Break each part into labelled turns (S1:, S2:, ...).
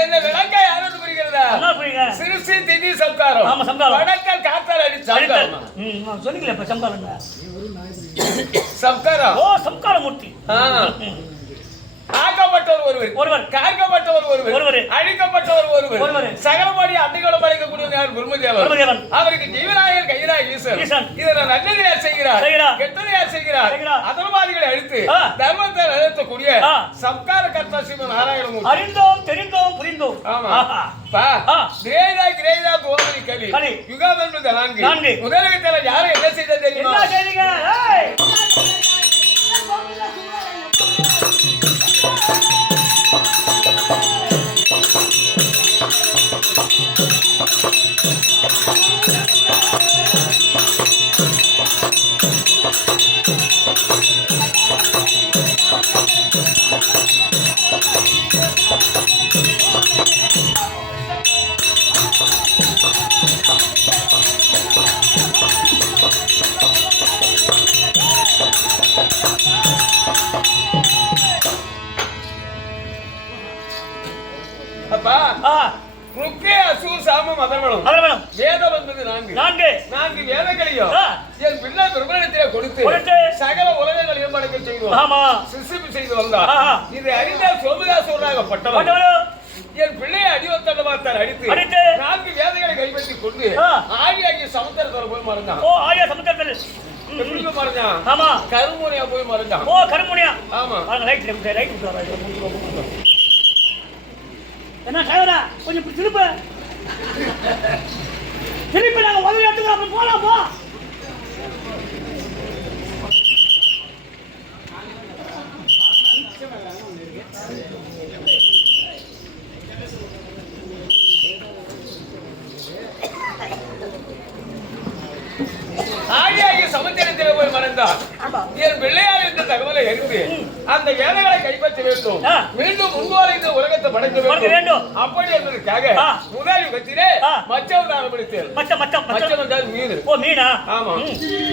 S1: என்ன விளக்க யாரும் புரிகிறதா? சிறுசி திதி சம்காரம்
S2: ஆமா, சம்காரம்.
S1: வடக்கல் காத்தால் அடி. சம்காரம்
S2: சொன்னீங்களே இப்ப.
S1: சம்காரம்
S2: ஓ சம்காரமூர்த்தி
S1: ஆ. ஆக்கப்பட்டவர் ஒருவர்
S2: ஒருவர்.
S1: காக்கப்பட்டவர் ஒருவர்
S2: ஒருவர்.
S1: அழிக்கப்பட்டவர் ஒருவர்
S2: ஒருவர்.
S1: சகலமாடி அன்னைகளும் அழைக்கக்கூடிய
S2: பிரம்மதேவன்.
S1: அவருக்கு ஜீவநாயகர் கையிலாய் ஈசன். இதை நல்லது யார் செய்கிறார். கெட்டது யார் செய்கிறார். அதர்வாதிகளை அழித்து. தர்மத்தை நிறுத்தக்கூடிய. சம்கார கர்த்தா
S2: அறிந்தோம் தெரிந்தோம் புரிந்தோம்
S1: ஆமா. கிரேதா கிரேதா தோமணி கலி என்பது நான்கு
S2: நான்கு.
S1: முதலகத்தில் யாரும் என்ன தெரியுமா
S2: என்ன
S1: என் பிள்ளையை அடிவத்தண்ட பார்த்தார் அடித்து
S2: அடித்து.
S1: நான்கு வேதங்களை கைப்பற்றி கொண்டு
S2: ஆ.
S1: ஆகிய சமுத்திரத்தில் போய் மறைஞ்சான்
S2: ஓ ஆயா சமுத்திரத்தில்.
S1: எப்படி மறைஞ்சான்
S2: ஆமா.
S1: கருமுனையா போய் மறைஞ்சான்
S2: ஓ கருமுனியா.
S1: ஆமா.
S2: ரைட் ரைட் ரைட் என்ன டிரைவரா கொஞ்சம் திருப்ப. திருப்பி நாங்க உதவி எடுத்துக்கிறோம் போலாம் போ
S1: ஆகிய
S2: ஆமா
S1: என் பிள்ளையார் என்ற தகவலை அறிந்து அந்த வேலைகளை கைப்பற்ற வேண்டும். மீண்டும் முன்பால் இந்த உலகத்தை படைக்க வேண்டும். அப்படி என்பதற்காக. முதல் யுகத்திலே
S2: ஆ.
S1: மச்சவதாரம் எடுத்தேன்
S2: மச்சம் மச்சம் மச்சம்
S1: மச்சம் என்றால் மீன்
S2: ஓ மீனா
S1: ஆமா.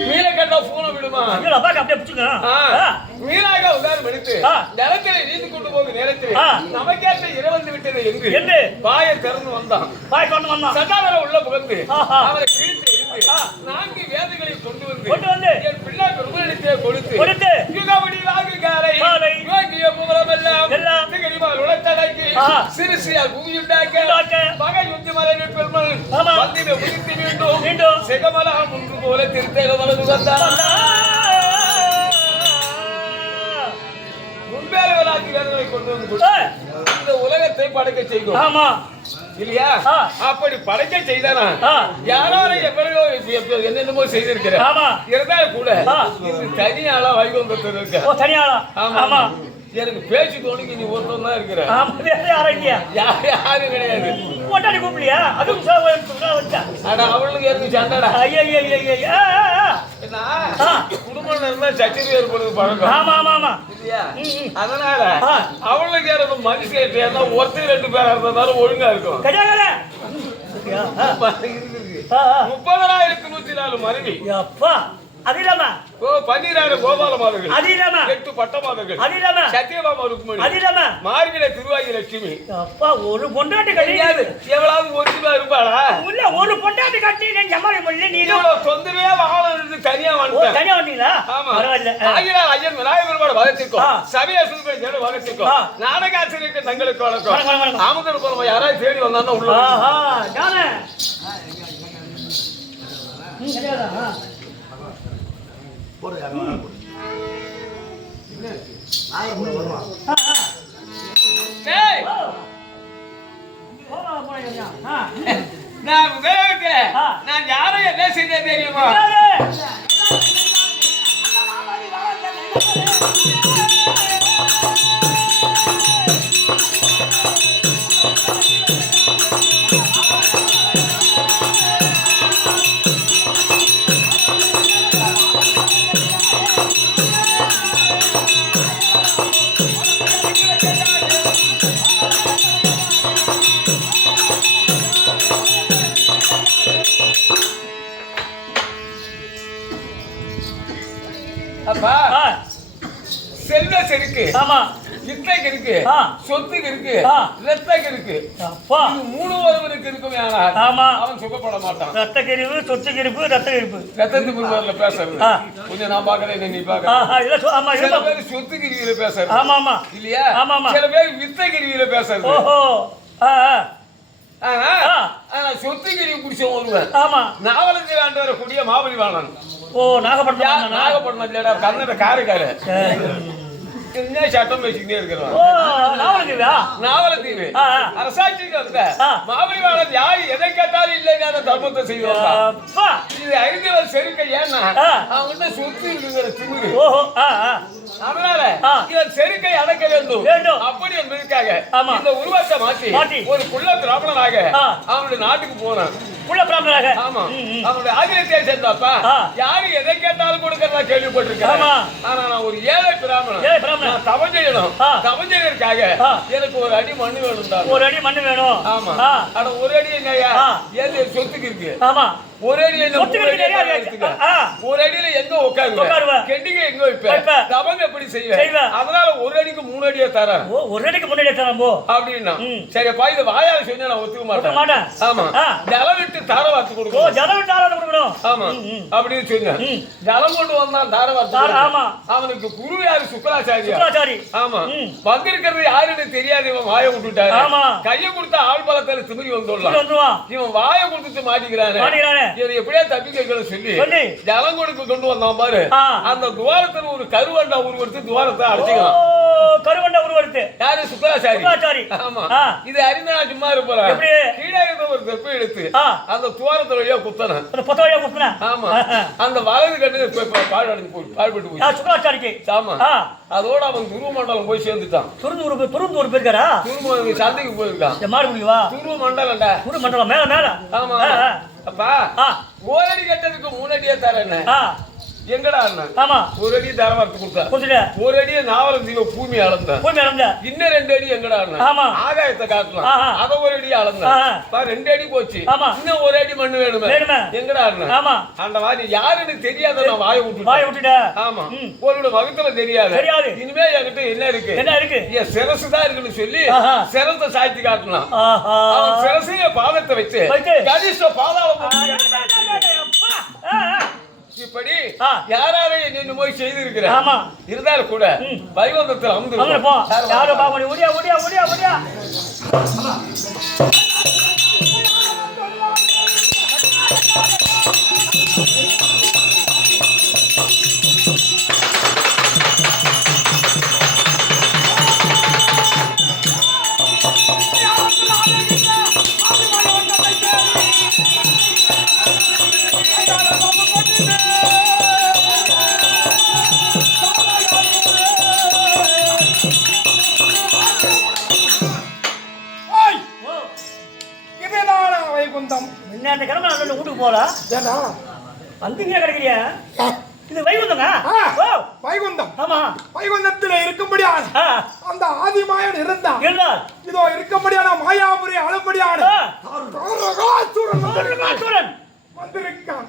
S1: மீனை கண்டா பூனை விடுமா
S2: ஐயோ பாக்க அப்படியே பிடிச்சுங்க.
S1: மீனாக உதாரணம் எடுத்து. நிலத்திலே நீந்து கொண்டு போகும் நேரத்தில். நமக்கேற்ற இரவந்து விட்டது என்று
S2: என்று?
S1: பாயை திறந்து வந்தான்
S2: பாய் கொண்டு வந்தான்
S1: சண்டாளர உள்ள புகுந்து
S2: ஆஹா.
S1: அவரை கிழித்து. நான்கு வேதங்களை கொண்டு வந்து கொடுத்து
S2: கொடுத்து
S1: யுகவடிவாகு காலை
S2: காலை.
S1: யோகிய புகழமெல்லாம்
S2: எல்லாம்
S1: திகழிமால் உலத்தடக்கி
S2: ஆ.
S1: சிறு சிறியால் பூமியுண்டாக்க
S2: உண்டாக்க.
S1: பகை யுத்தி மலையில் பெருமல்
S2: ஆமா.
S1: வந்தினை உதித்து மீண்டும்
S2: மீண்டும்.
S1: சிகமலா முன்று போல திருத்தக மலது வந்தார் வேதனை கொண்டு வந்து இந்த உலகத்தை படைக்க செய்யும்
S2: ஆமா
S1: இல்லையா. அப்படி படைக்க செய்தானா?
S2: ஆ.
S1: யாரோ எவ்வளவோ என்னென்னமோ செய்திருக்கிற
S2: ஆமா.
S1: இருந்தாலும் கூட தனியாளா வைகுந்தத்தில் இருக்க
S2: ஓ தனியாளா?
S1: ஆமா.
S2: ஆமா.
S1: எனக்கு பேச்சு தோணிக்கு நீ ஒருத்தன் தான் இருக்கிற.
S2: யாரும்
S1: கிடையாது.
S2: கொண்டாடி கூப்பிடலையா? அதுவும்
S1: அவளுக்கு எனக்கு சண்டைடா
S2: ஐயா ஐயா ஐயா
S1: சச்சரி ஏற்படுது பழக்கம்.
S2: ஆமா ஆமா ஆமா.
S1: இல்லையா. அதனால. அவளுக்கு எனக்கு மனுஷன் ஏன்னா ஒருத்தர் ரெண்டு பேரா இருந்தாலும் ஒழுங்கா இருக்கும். முப்பதாயிரத்தி நூத்தி நாலு மனைவி.
S2: அப்பா அது இல்லாம?
S1: ஓ பன்னீராயிரம் கோபால மாதர்கள்
S2: அது இல்லாம?
S1: எட்டு பட்ட மாதர்கள்
S2: அது இல்லாம?
S1: சத்தியபாமா ருக்மணி.
S2: அது இல்லாம?
S1: திருவாயி லட்சுமி.
S2: அப்பா ஒரு பொண்டாட்டி கட்டி
S1: எவ்வளவு இருப்பாளா?
S2: உள்ள ஒரு பொண்டாட்டி கட்டி நான் ஜமாளி முடியல நீ
S1: சொந்தமே வாகனம் இருந்து தனியா
S2: வந்தீங்களா
S1: ஆமா.
S2: பரவாயில்ல.
S1: ஆகினால் ஐயன் விநாயகர் பெருமாள் வளர்த்திருக்கோம். சபைய சுல்பை தேடி வளர்த்திருக்கோம்.
S2: ஆ.
S1: நாடக ஆசிரியருக்கு தங்களுக்கு போல யாராவது தேடி வந்தான்னா உள்ள
S2: ஆஹா போடா, போடா, ஐயா. ஆ.
S1: நான்
S2: ஆ.
S1: நான் யாரும் என்ன செய்தேன் தெரியுமா சொத்துக்கு இருக்கு. ரத்தக்கு இருக்கு. மூணு ஒருவனுக்கு இருக்குமே
S2: ஆமா.
S1: அவன் சுகப்பட மாட்டான்.
S2: ரத்த கிரிவு சொத்து கிரிப்பு ரத்த கிரிப்பு
S1: ரத்தத்து முன்வரில் பேசுறது. கொஞ்சம் நான் பாக்குறேன் நீ பாக்குற
S2: ஆஹா இல்ல சொ- ஆமா
S1: சில பேர் சொத்து கிரிவியில பேசுறது.
S2: ஆமா ஆமா.
S1: இல்லையா?
S2: ஆமா, ஆமா.
S1: சில பேர் வித்தை கிரிவியில பேசுறது.
S2: ஓஹோ.
S1: சொத்து கிரிவி குடிச்ச ஒருவன்.
S2: ஆமா.
S1: நாவலஞ்சி ஆண்டு வரக்கூடிய மாபலி வாழன்
S2: ஓ நாகப்பட்டினம்?
S1: நாகப்பட்டினம் இல்லடா கன்னட காரைக்காரு
S2: சரி.
S1: என்ன சட்டம் பேசிக்கிட்டே
S2: நாவலங்கிரியா
S1: நாவலத்தீவு. அரசாட்சிக்கு வந்த. வாழன் யார்? எதை கேட்டாலும் இல்லைங்க தர்மத்தை செய்வாங்க இது அறிந்தவர் செருக்க ஏன்னா. அவன்கிட்ட சொத்து திமிரு. அதனால செருக்கை அடக்க வேண்டும். அப்படி என்பதற்காக. இந்த உருவத்தை மாற்றி. ஒரு குள்ள பிராமணனாக
S2: ஆ.
S1: அவனுடைய நாட்டுக்கு போனான்.
S2: உள்ள பிராமணராக
S1: ஆமா. அவனுடைய ஆதிரத்தை சேர்ந்தாப்பா. யாரு எதை கேட்டாலும் கொடுக்கறதா கேள்விப்பட்டிருக்கேன்
S2: ஆமா.
S1: ஆனா நான் ஒரு ஏழை பிராமணன்
S2: ஏழை பிராமணன்.
S1: தவம் செய்யணும். தவம் செய்யறதுக்காக. எனக்கு ஒரு அடி மண்ணு வேணும்
S2: ஒரு அடி மண்ணு வேணும்
S1: ஆமா ஆனா ஒரு அடி என்னய்யா
S2: ஆ.
S1: ஏழு சொத்துக்கு இருக்கு
S2: ஆமா
S1: ஒரு அடி என்ன மூணு. ஒரு அடியில எங்க உட்காருவ
S2: உட்காருவ.
S1: கெண்டிங்க எங்க வைப்ப
S2: வைப்ப.
S1: தவங்க எப்படி செய்வ
S2: செய்வ.
S1: அதனால ஒரு அடிக்கு மூணு அடியா தரேன்
S2: ஓ ஒரு அடிக்கு முன்னாடி தரம்போ
S1: அப்படின்னா
S2: ம்.
S1: சரிப்பா இது வாயால சொன்னா நான் ஒத்துக்க மாட்டேன்
S2: மாட்டேன்.
S1: ஆமா. ஜலம் விட்டு தார வார்த்து
S2: ஓ
S1: கொடுக்கணும்
S2: ஜனம் விட்டு ஆளாத கொடுக்கணும்
S1: ஆமா. அப்படின்னு சொன்னேன். ஜலம் கொண்டு வந்தான் தார
S2: தார-
S1: கொடுக்கணும்.
S2: ஆமா.
S1: அவனுக்கு குரு யாரு சுக்கராச்சாரியா
S2: சுக்கராச்சாரி
S1: ஆமா. வந்திருக்கிறது யாருன்னு தெரியாது இவன் வாயை விட்டுட்டாரு
S2: ஆமா.
S1: கையை கொடுத்த ஆள் பலத்தால திமிரி வந்துடலாம் இவன் வாயை கொடுத்துட்டு மாட்டிக்கிறானே
S2: மாட்டிக்கிறானே.
S1: இவன் எப்படியா தப்பி வைக்கணும் சொல்லி
S2: சொல்லி.
S1: ஜலம் கொடுக்க கொண்டு வந்தான் பாரு. அந்த துவாரத்துல ஒரு கருவண்டா உருவெடுத்து துவாரத்தை அடைச்சிக்கலாம்
S2: கருவண்ட உருவெடுத்து.
S1: யாரு? சுக்கராச்சாரி. ஆமா. இது அறிந்து சும்மா
S2: எப்படி?
S1: கீழே இருந்த ஒரு தெப்பை எடுத்து. அந்த துவாரத்துல வழியா குத்தன.
S2: அந்த பொத்த வழியா
S1: ஆமா. அந்த வலது கண்ணு பாடு அடைஞ்சு போய் பாடுபட்டு போய்
S2: சுக்கராச்சாரிக்கு
S1: ஆமா. அதோட அவன் துருவ மண்டலம் போய் சேர்ந்துட்டான்.
S2: துருந்து துருந்து ஒரு பேருக்காரா?
S1: துருவ சந்தைக்கு போயிருக்கான்.
S2: மாடு
S1: துருவ மண்டலம்டா.
S2: மண்டலம் மேல மேல.
S1: ஆமா. அப்பா
S2: ஆ.
S1: ஓரடி கட்டதுக்கு மூணு அடியா தரேன்
S2: ஆ.
S1: எங்கடா அண்ணன்
S2: ஆமா.
S1: ஒரு அடி தரவார்த்து கொடுத்தா? ஒரு அடியை நாவலம் தீவ பூமி அளந்தேன்
S2: போய் மேல இருந்த
S1: இன்னும் ரெண்டு அடி எங்கடா அண்ணன்
S2: ஆமா.
S1: ஆகாயத்தை காட்டலாம். அத ஒரு அடி. பா, ரெண்டு அடி போச்சு.
S2: ஆமா.
S1: இன்னும் ஒரு அடி மண்ணு வேணுமே. எங்கடா அண்ணன்
S2: ஆமா.
S1: அந்த மாதிரி யாருன்னு தெரியாத நான் வாயை
S2: வாய் விட்டுட்ட.
S1: ஆமா. உன்னோட வகுத்துல தெரியாது.
S2: தெரியாது.
S1: இனிமே என்கிட்ட என்ன இருக்கு?
S2: என்ன இருக்கு?
S1: என் சிரசு தான் இருக்குன்னு சொல்லி. சிரத்தை சாய்த்தி காட்டலாம். அவன் சிரசைய பாதத்தை வச்சு. கனிஷ்ட பாதாளம். இப்படி. யாராரை என்ன போய் செய்திருக்கிற
S2: ஆமா.
S1: இருந்தாலும் கூட
S2: ம்.
S1: வைகுந்தத்தில்
S2: அங்க போ
S1: அமர்ந்து
S2: யாரும் பார்க்க முடியும் ஓடியா அந்த கிழமை அந்த வீட்டுக்கு போல
S3: ஏடா
S2: வந்து இங்கே கிடைக்கிறிய இது வைகுந்தங்க
S3: வைகுந்தம்.
S2: ஆமா.
S3: வைகுந்தத்தில் இருக்கும்படியான அந்த ஆதிமாயன் இருந்தான். இதோ இருக்கும்படியான மாயாபுரி. தாரகாசுரன். வந்திருக்கான்.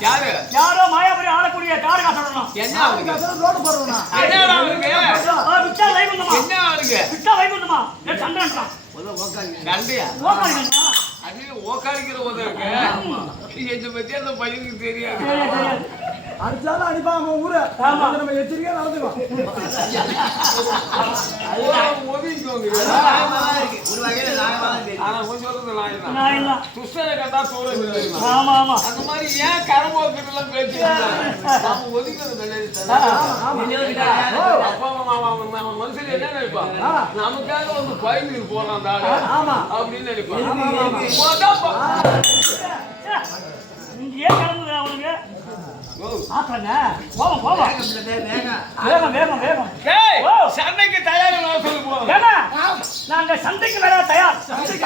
S1: யாரு?
S2: யாரோ மாயாபுரி ஆளக்கூடிய தாரகா சொல்லணும்
S1: என்ன?
S3: ரோடு போடுறா
S1: என்னடா ஆளுங்க?
S2: ஆ, விட்டா வைகுந்தமா
S1: என்ன ஆளுங்க?
S2: விட்டா வைகுந்தமா
S1: நண்டியா?
S2: ஓக்காளிங்களா
S1: அடியில ஓக்காளிக்கிற உதவி இருக்கு. என்னை பத்தி அந்த பையனுக்கு தெரியாது.
S3: அடிச்சாலும் அடிப்பான் அவன் ஊரு
S2: ஆமா.
S3: நம்ம எச்சரிக்கையா
S1: தெரியுமா?
S2: ஆமா ஆமா
S1: அந்த மாதிரி ஏன்? நாம ஒதுங்கிறது நல்லது தானே? அப்ப அவன் அவன் மனசுல என்ன நினைப்பான்? நமக்காக வந்து பயந்துட்டு போறான் அந்த ஆளு. அப்படின்னு நினைப்பான்.
S2: ஏன் கிளம்புகிற அவனுக்கு
S1: ஓ.
S2: ஆத்தங்க போவோம் போவோம். வேகம் வேகம் வேகம்.
S1: சண்டைக்கு தயார் நான் சொல்லி
S2: ஏங்க நாங்க சண்டைக்கு வர தயார்.
S1: சண்டைக்கு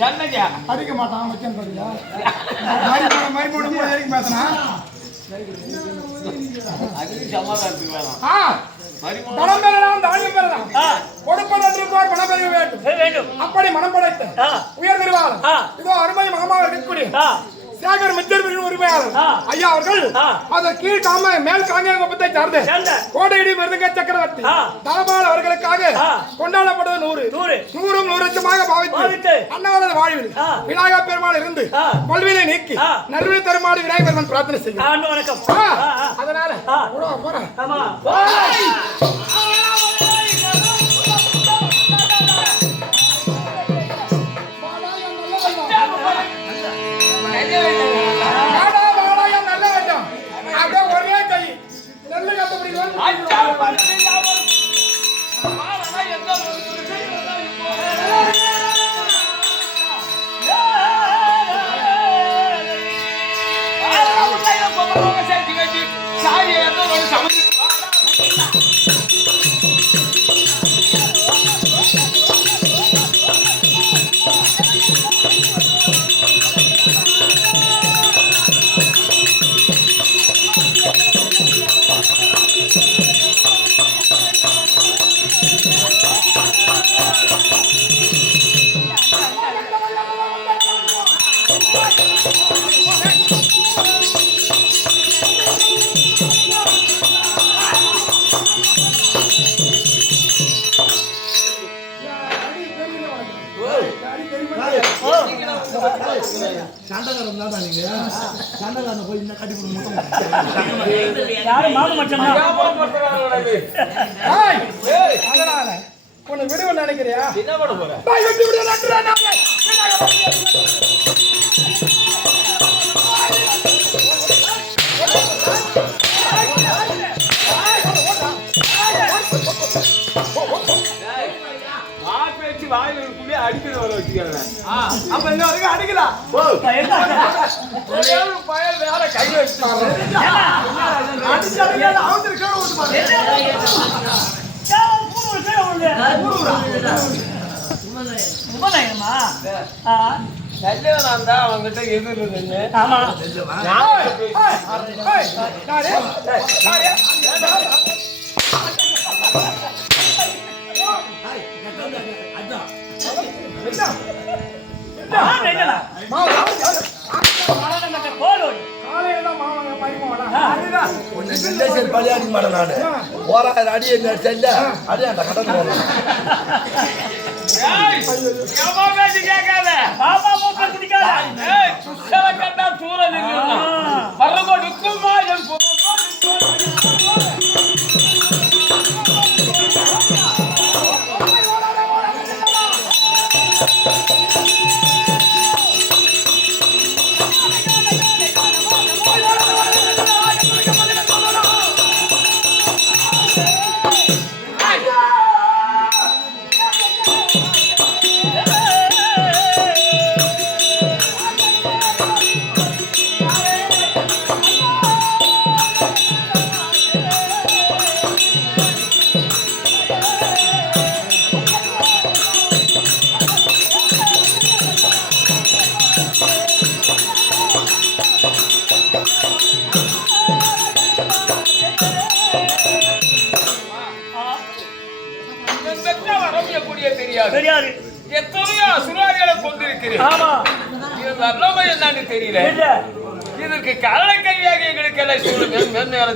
S1: சண்டைக்கா அடிக்க
S3: மாட்டான் பேசினா
S1: சமாதானத்துக்கு வேணாம்.
S3: ஆ
S1: மறுபடியும்
S3: பணம் பெறலாம் தானியம் பெறலாம்.
S2: ஆ.
S3: கொடுப்பதற்கு போர் மனம் பெற வேண்டும்.
S2: சரி, வேண்டும்.
S3: அப்படி மனம் படைத்த உயர் நிர்வாகம். இதோ அருமை மகமாக இருக்கக்கூடிய சேகர் மிச்சர்பின் உரிமையாளர். ஐயா அவர்கள்
S2: ஆ.
S3: அதன் கீழ் காம மேல் காங்கேயகுப்பத்தை சார்ந்த கோடையடி மிருதங்க சக்கரவர்த்தி. தலபால் அவர்களுக்காக. கொண்டாடப்படுவது நூறு
S2: நூறு
S3: நூறும் நூறு லட்சமாக
S2: பாவித்து.
S3: அன்னவரது வாழ்வில்
S2: ஆ.
S3: விநாயகர் பெருமாள் இருந்து. கொள்வினை நீக்கி. நல்வினை தருமாறு விநாயகர் பெருமான் பிரார்த்தனை செய்யும். அதனால
S2: ஆ.
S1: うん。
S2: யாரும் மச்சான்?
S3: அதனால உன்னை விடுவேன் நினைக்கிறியா?
S1: என்ன பண்ண போற?
S3: அப்ப இன்ன வரைக்கும் அடிக்கலாம்
S1: பயல் வேற கையில
S2: உபநயமா
S1: கல்யாணம் இருந்தா அவன்கிட்ட எதிர் நின்னு
S2: ஆமா
S1: நான்
S4: பழியாடி மாட்டேன் நானு ஓராயிரம் அடி என்ன செல்ல அடி அந்த போறேன்
S2: குடிக்காத
S1: கண்டா நிக்குமா?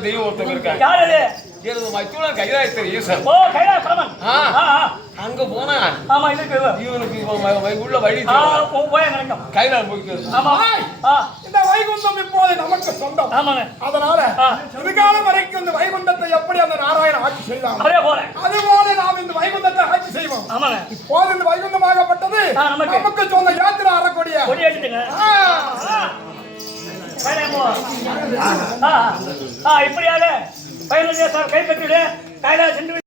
S1: தெய்வம் ஒருத்தவங்க இருக்காங்க
S2: யாரு?
S1: எனது மச்சூரன் கைலாயத்தர் ஈசன்.
S2: ஓ.
S1: அங்க போனா
S2: ஆமா இருக்கு
S1: இவனுக்கு உள்ள வழி
S2: ஆ போ- போய் வணக்கம்
S1: கைலாயம் போய்க்கிறது
S2: ஆமா.
S3: இந்த வை வைகுந்தம் இப்போது நமக்கு சொந்தம்.
S2: ஆமாங்க.
S3: அதனால. இதுகாலம் வரைக்கும் இந்த வைகுண்டத்தை எப்படி அந்த நாராயணன் ஆட்சி செய்தான்?
S2: அதே போல.
S3: அதுபோல நாம் இந்த வைகுண்டத்தை ஆட்சி செய்வோம்.
S2: ஆமாங்க.
S3: இப்போது இந்த வைகுண்டமாகப்பட்டது நமக்கு. சொந்த யாத்திரை அறக்கூடிய
S2: கொடி அடிச்சுங்க.
S3: ஆ,
S2: இப்படியாக பயணம் கைப்பற்றிடு கைலாய சென்று